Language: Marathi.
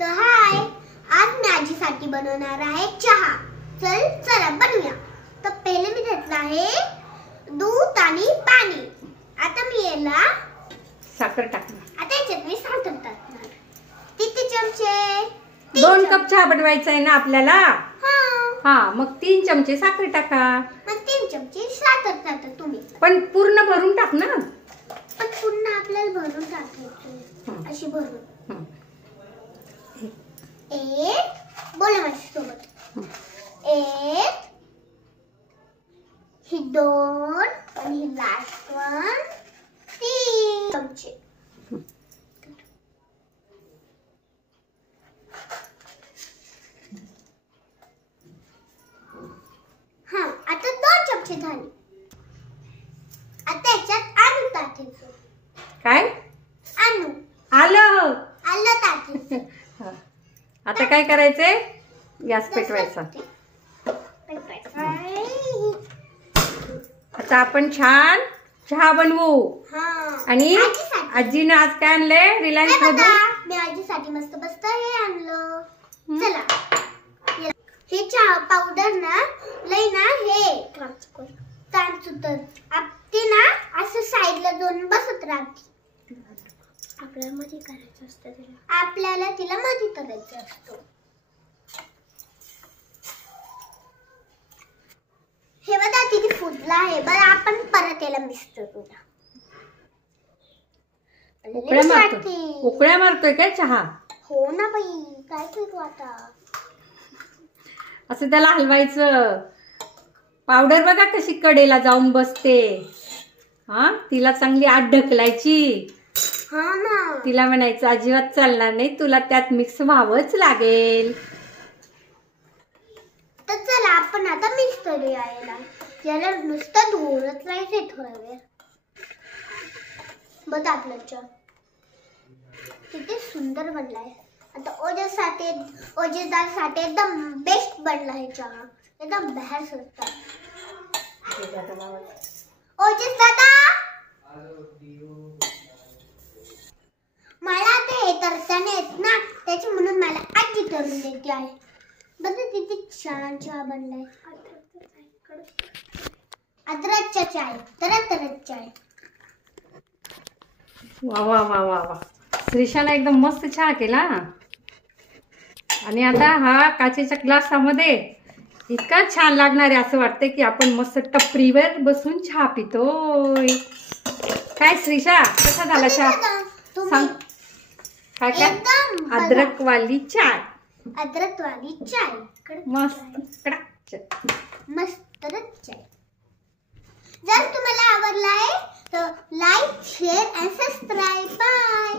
तर हाय, आज मी आजीसाठी बनवणार आहे चहा. चला बनवूया. तर पहिले मी घेतला आहे दूध आणि पाणी. आता मी याला साखर टाकणार. आता याच्यात मी साखर टाकणार. किती चमचे? 2 कप चहा बनवायचा आहे ना आपल्याला. हा, मग 3 चमचे साखर टाका. मग 3 चमचे साखर टाका तुम्ही. पण पूर्ण भरून टाक ना. पण पूर्ण आपल्याला भरून टाकायचं. अशी भरून. एक, बोला माझ्यासोबत. 1, ही 2 आणि ही लास्ट वन 3 चमचे. हा, आता 2 चमचे झाले. आता याच्यात आलू टाकायचं. काय? आलं टाकायचं. आता काय करायचंय? गॅस पेटवायचा. आता आपण छान चहा बनवू. आणि आजीने आज काय आणलंय रिलायन्स मधून? मी आजीसाठी मस्त मस्त हे आणलं. चला, हे चहा पावडर ना लई ना हे ट्रान्सफर ते ना असं साईडला दोन बसत राहते. आपल्याला मध्ये करायचं असतं तिला. आपल्याला तिला मध्ये करायचं असतं. हे बघा किती फुटला आहे. बरं आपण परत याला मिक्स करूया. उकळ्या मारतोय काय चहा? हो ना बाई, काय करू आता? असं त्याला हलवायचं. पावडर बघा कशी कडेला जाऊन बसते. हा, तिला चांगली आत ढकलायची. हा ना. तिला म्हणायचं अजिबात चालणार नाही, तुला त्यात मिक्स व्हावंच लागेल. तर चला आपण आता मिक्स करूया याला. याला नुसतं धोरत राहायचं थोडा वेळ. बघ आपला चहा किती सुंदर बनलाय. आता ओजेदारसाठी एकदम बेस्ट बनला आहे चहा. एकदम बाहेर सुटता. ओजेस दादा, मला ते हे करताना येत ना, त्याची म्हणून मला आजी करून देते आहे. बघा किती छान चहा बनलाय. अद्रकचा चाय, तरच चाय. वा वा वा वा वा, श्रीशाने एकदम मस्त चहा केला. आणि आता हा काचेच्या ग्लासामध्ये इतका छान लागणार आहे, असं वाटतंय की आपण मस्त टपरीवर बसून चहा पितोय. काय श्रीशा, कसा झाला चहा सांग? काय काय? अद्रकवाली चाय. अद्रकवाली चाय मस्त मस्त चाय. जर तुम्हाला आवडला आहे तर लाईक, शेअर आणि सबस्क्राईब. बाय.